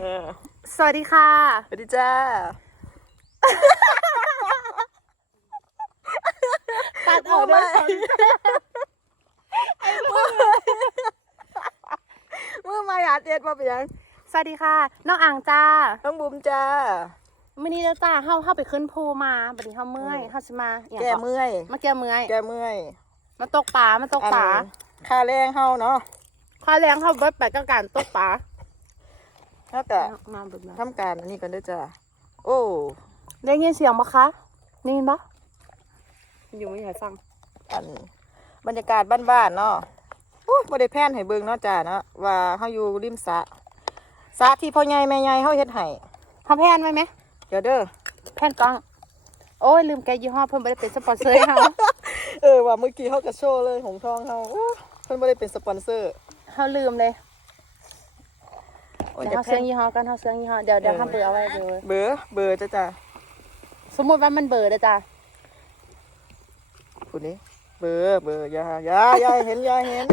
เออสวัสดีค่ะสวัสดีจ้าตัดออกด้วยเมื่อมาหยาดเด็ดมาเป็นยังสวัสดีค่ะ น้องอ่างจ้าต้องบุมจ้ามื่อนี้จ้าเฮาเฮาไปขึ้นภูมาบัดนี้เฮาเมื่อยเฮาสิมาหยังแก้เมื่อยมาแก้เมื่อยแก้เมื่อยมาตกปลามาตกปลาอันค่าแรงเฮาเนาะค่าแรงเฮาเบิดไปกับการตกปลา เท่าแต่มาเบิดมาทำการอันนี้กันด้วยจ้าโอ้ได้ยินเสียงปะคะได้ยินปะอยู่ไม่ใช่ฟังอันบรรยากาศบ้านๆเนาะโอ้บ่ได้แพนให้เบิ่งเนาะจ้าเนาะว่าเฮาอยู่ริมสระสระที่พ่อใหญ่แม่ใหญ่เฮาเฮ็ดให้เฮาแพนไว้ไหมเดี๋ยวเด้อแพนกล้อง โอ้ยลืมแกยี่ห้อเพิ่นบ่ได้เป็นสปอนเซอร์ให้เฮาเออว่าเมื่อกี้เฮาก็โชว์เลยหงทองเฮาโอ้เพิ่นบ่ได้เป็นสปอนเซอร์เฮาลืมเลย โอ้ยเดี๋ยวเดี๋ยวเฮาแพเสียงนยี่ห้อกันเฮาเสียงยี่ห้อเดี๋ยวเดี๋ยวเฮาเบอร์เอาไว้เดี๋ยวเบอร์เบอร์จ้าจ้าสมมุติว่ามันเบอร์เด้อจ้าคุณนี้เบอร์เบอร์อย่าอย่าอย่าให้เห็นอย่าให้เห็น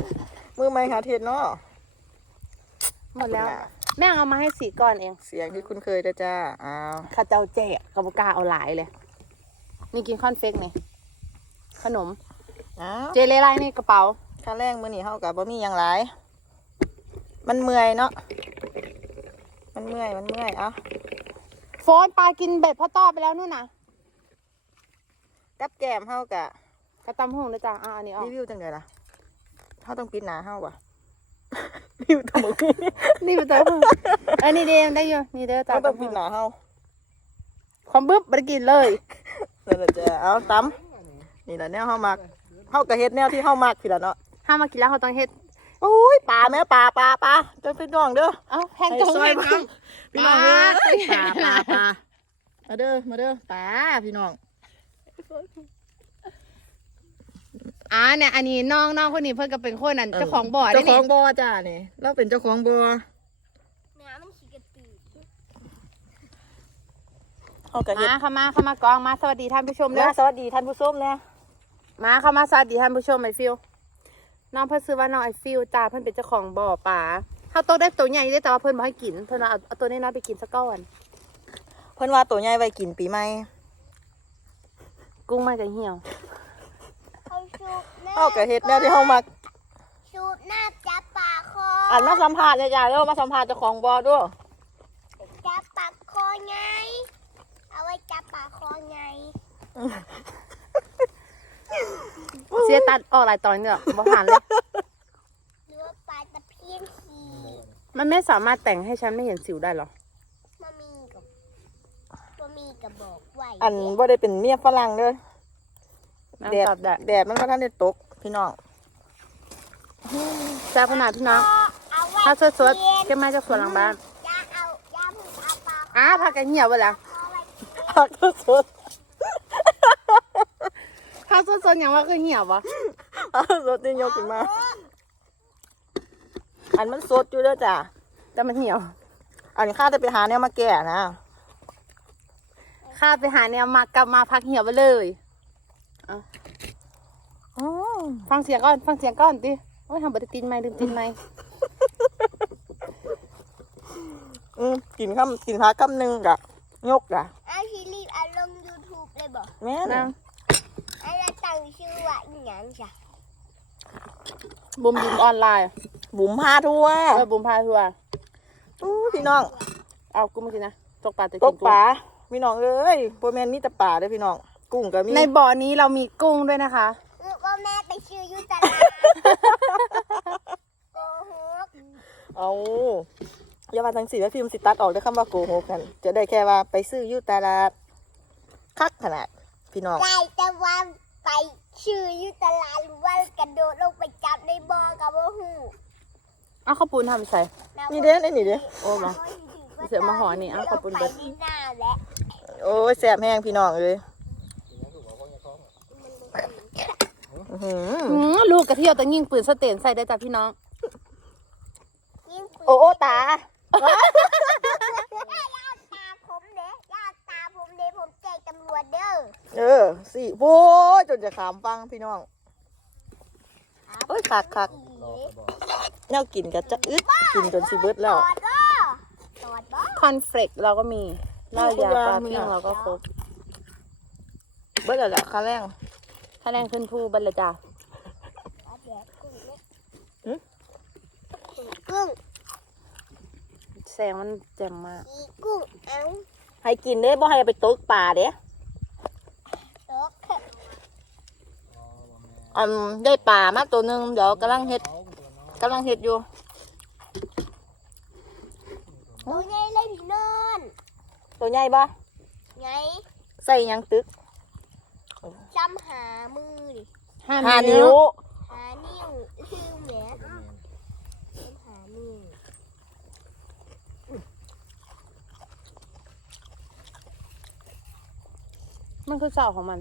มือไม้หาเทศเนาะหมดแล้ว แม่งเอามาให้สีก่อนเองเสียงที่คุณเคยนะจ้าอ้าวข้าเจ้าแจกกับกล้าเอาหลายเลย นี่กินคอนเฟกนี่ขนม อ้าวเจเลไลนี่กระเป๋า ค่าแรงมื้อนี้เฮากับบ่มีหยังหลายมันเมื่อยเนาะ มันเมื่อย มันเมื่อย เอะโฟนปลากินเบ็ดพ่อต้อไปแล้วนู่นน่ะ กับแก้มเฮากะกระตำหงเลยจ้าอ่าอันนี้ออกรีวิวจังไดล่ะเฮาต้องปิดหน้าเฮาว่ะรีวิวตำบักหุ่งนี่ไปเตยอันนี้เด้ได้อยู่ นี่เด้อจ้าเฮาต้องปิดหน้าเฮาความบึ๊บไปกินเลยนั่นแหละจ้าเอาตำนี่แหละแนวเฮามักเฮาก็เฮ็ดแนวที่เฮามักพี่ล่ะเนาะห้ามมากินแล้วเขาต้องเฮ็ด โอ้ยปลาแม่ปลาปลาปลาเจ้าพี่น้องเด้อเอ้าแพนกล้องให้แพซอยนกล้องพี่น้องเอ้ยปปลาลาปลาปลามาเด้อมาเด้อปลาพี่น้องอ่าเนี่ยอันนี้น้องน้องคนนี้เพิ่นก็เป็นคนนั่นเจ้าของบ่อได้เจ้าขนี่องบ่อจ้านี่เราเป็นเจ้าของบ่อน้ำมันขี้กระตือเฮาก็เฮ็ดมาเข้ามาเข้ามากองมาสวัสดีท่านผู้ชมเด้อมาสวัสดีท่านผู้ชมนะมาเข้ามาสวัสดีท่านผู้ชมไอฟิว น้องเพิ่นซื้อว่าน้องไอฟิวจ้าเพิ่นเป็นเจ้าของบ่อปลาถ้าโตได้ตัวใหญ่ได้แต่ว่าเพิ่นบ่ให้กินเพิ่นว่าเอาเอาตัวน้อยๆไปกินสักก้อนเพิ่นว่าตัวใหญ่ไว้กินปีใหม่กุ้งมันก็เหี่ยวเขาชูบหน้าเฮาก็เฮ็ดแนวที่เฮามักชูบหน้าจับปากคออันมาสัมภาษณ์เนี่ยจ้าเด้อมาสัมภาษณ์เจ้าของบ่อด้วยจับปากคอไง เอาไว้จับปากคอไง เสียตัดออกหลายตอนเนี่ยบ่ผ่านเลย หรือว่าปลาตะเพียนขี่มันไม่สามารถแต่งให้ฉันไม่เห็นสิวได้หรอ มามีกับมามีกับบอกไว้อันบ่ได้เป็นเมียฝรั่งเด้อนั่งแดดตอบได้แดดมันก็ทันได้ตก พี่น้องแซ่บขนาดพี่น้อง เอาไว้ถ้าสดๆเย็นแก็มาจากสวนหลังบ้าน อย่าเอาอย่าเพิ่งเอาปากอ้าพากันเหี่ยวไปแล้วคอไว้ผักก็สด ถ้าสดๆอย่างว่าคือเหี่ยวปะเอาสดนี่ยกขึ้นมา อันมันสดอยู่เด้อจ้าแต่มันเหี่ยว อันนี้ข้าจะไปหาแนวมาแก่นะข้าไปหาแนวมากลับมาพักเหี่ยวไปเลยอ๋อฟังเสียงก่อนฟังเสียงก่อนดิโอ้ยทำบัตรตินไหมลืมตินไหมอืมกินคำกินพักคำหนึ่งกะยกกะเอาชีรีบเอาลง YouTube เลยบอกแม่นนะไอ้เรา ตั้งชื่อว่าอีหยังจ้ะบุมบุมออนไลน์ บุ๋มพาทัวร์เออบุมพาทัวร์อู้พี่น้องเอากุ้งมากินนะตกปลาจะตกิกนกุ้ปลางพี่น้องเอ้ยโปรแมนมีแต่ป่าเด้อพี่น้อง กุ้งก็มีในบ่อนี้เรามีกุ้งด้วยนะคะหรือว่าแม่ไปชื่ออยุตลาดโกหกเอาอย่ามาทั้งสี่แล้วพิมพ์สิตัดออกด้วยคำว่าโกหกกัน จะได้แค่ว่าไปซื้ออยูตลาดคักขนาดพี่น้อง ได้แต่ว่าไป ชื่ออยุตลาดหรือว่ากระโดดลงไปจับในบ่อกับว่าหูเอาข้าวปูนทำใส่ นี่เด้นี่นี่เด้โอ้เหรอเสือมาห่อนี่เอาขอบคุณเบิเบิดดหน้าแล้วโอ้ยแสบแห้งพี่น้องเลยอื้อหืออืมลูกกระเที่ยวแต่ยิงปืนสเตนใส่ได้จ้ะพี่น้อง ยิ่งปืนโอ้โอ้ตาย่าย่าตาผมเด้ย่าตาผมเด้ผมแจ้ง ตำรวจเด้อ เออสี่โว้ยจนจะขามฟังพี่น้อง โอ้ยคักคักอีเด้แนวกินก็จะอึดกินจนสิเบิดแล้วตอดบ่ตอดบ่คอนเฟลกเราก็มีเหล้ายาปลาปิ้งเราก็ครบเบิดแล้วแหละค่าแรงถ้าแรงขึ้นผู้บันละจ้าเอาแดกกุ้งเล็กหึกุ้งแสงมันแจ่มมากอีกุ้งเอา ให้กินเด้บ่ให้ไปตกปลาเด้ตกเถอะอืมได้ปลามาตัวหนึงเดี๋ยวกำลังเฮ็ดกำลังเฮ็ดอยู่ตัวใหญ่เลยพี่นอนตัวใหญ่บ่ไงใส่หยังตึกจำหามือดิห้าห้านิ้นิ้ว ว หานิ้วลืมแหวนจำหานิ้ว มันคือเสาของมัน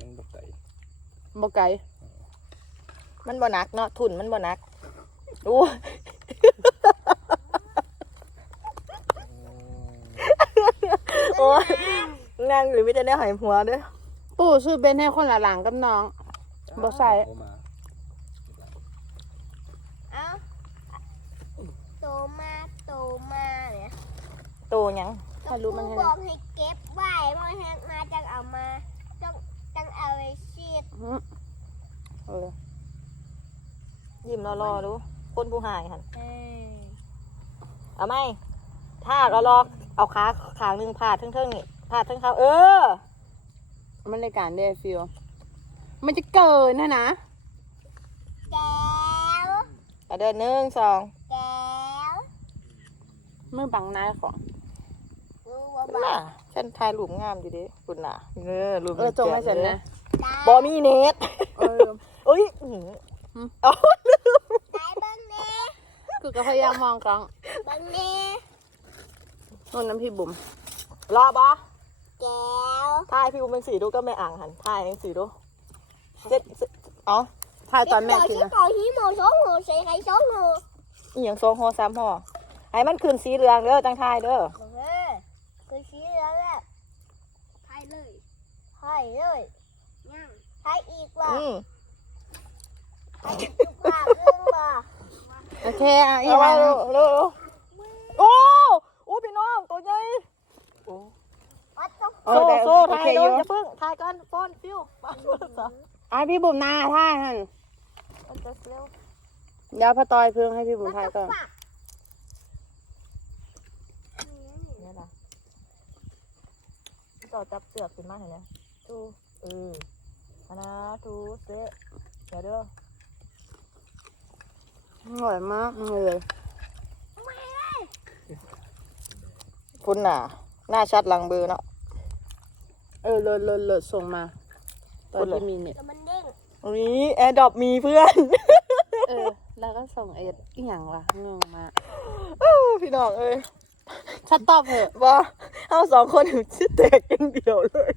ยังบกไก่บไก่มันบ่หนักเนาะทุนมันบ่หนักอู้โอ้ยนั่งหรือไม่จะได้หอยหัวเด้อปู่ชื่อเบนให้คนละหลังกับน้องบ่ใส่โทรมาเอาโตมาโตมาเนี่ยโตหยังถ้ารู้มันให้บอกให้เก็บ ไว้มาให้มาจังเอามาต้องจังเอาไปชีดอืมเออยิ้มรอๆดู คนผู้หายหันเออเอาไหมพาดรอๆเอาขาขางหนึ่งพาดเทิงๆนี่พาดเทิงเขาเออ มันรายการเดฟิวมันจะเกินนะนะแก้วเอาเดินหนึ่งสองแก้วมือบังนายของดูว่าน่ะบ้า ฉันถ่ายรูปงามอยู่ดิคุณน่ะเออรูปเออจงให้ฉันนะบอมีเน็ตเออเอ้ยอื้อหือหืมเอาไหนเบังเน่คือก็พยายามมองกล้องเบังเน่นู่นน้ำพี่บุ๋มรอบอแก้วถ่ายพี่อุ้มเป็นสีดูก็ไม่อ่างหันถ่ายเป็นสีดูเจ็ดเจ็ดเอ๋อถ่ายตอนแม่กินที่นะต่อที่หมูสองหมูใส่ไข่สองหมูอีหยังสองห่อสามห่อให้มันคืนสีเหลืองเด้อจังทายเด้อเออคือชี้แล้วแหละไทยเลยไทยเลยยังไทยอีกว่ะ อืม ไทยอีกว่าเรื่องว่ะ โอเคอะอีกเอาแล้มาวเร็วเร็วเร็วโอ้โอ้พี่น้องตัวใหญ่โอ้วัดต้องเอโซ่อได้โซ่โอถ่ายเคโดอนยู่อย่าเพิ่งถ่ายกันป้อนฟิวป้อนโทรศัพท์ไอะพี่บุ๋มหน้าท่ายหันมันจะเร็วเดี๋ยวพอตอยเพิ่งให้พี่บุ๋มถ่ายก่อนเนี่ยนะต่อจับเสือกขึ้นมาเห็นไหมทูเอออันนะทูเสือเดี๋ยวเด้อ อร่อยมากเลยคุณน่ะ หน้าชัดหลังเบอร์เนาะเออเลิศเลิศเลิศส่งมา ตอนพูดเลยที่มีเน็ตแต่มันเด้งอุ้ยแอร์ดรอปมีเพื่อน เออ แล้วก็ส่งเอ็ดอีหยังวะงงมากอ้าวพี่น้องเอ้ยชัดตอบเถอะว่าเอาสองคนอยู่ชื่อแตกกันเดียวเลย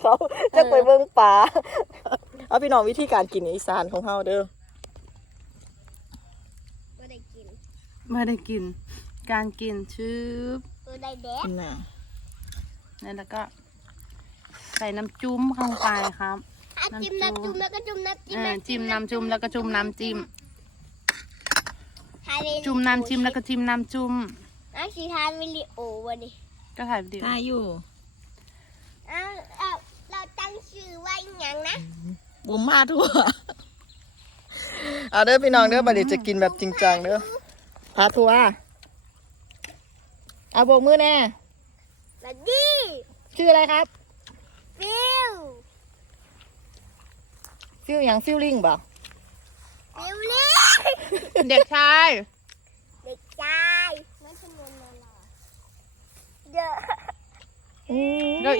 เขาจะไปเบิ่งป่าเอาพี่น้องวิธีการกินอีสานของเฮาเด้อ ก็ได้กิน ไม่ได้กิน การกินชืบก็ได้แดกน่ะนั่นแล้วก็ใส่น้ำจุ้มเข้าไปครับ อะจิ้มน้ำจุ่มแล้วก็จุ่มน้ำจิ้มเออจิ้มน้ำจุ้มแล้วก็จุ่มน้ำจิ้มทานเลยจุ่มน้ำจิ้มแล้วก็จิ้มน้ำจุ้มอะสีทานวิดีโอวันนี้ก็ถ่ายวิดีโอได้อยู่อ้าวเอาเราตั้งชื่อว่าอหย่างนะบุมมาทั่ว เอาเด้อพี่น้องเด้อบัดนี้จะกินแบบจริงจังเด้อ พาทัวเอาโบกมือแน่สวัสดีชื่ออะไรครับ ฟิวฟิวอย่างฟิวลิงบ่ฟิวลิงเด็กชาย เด็กชาย ไม่ใช่นนท์นนท์หรอเด้อ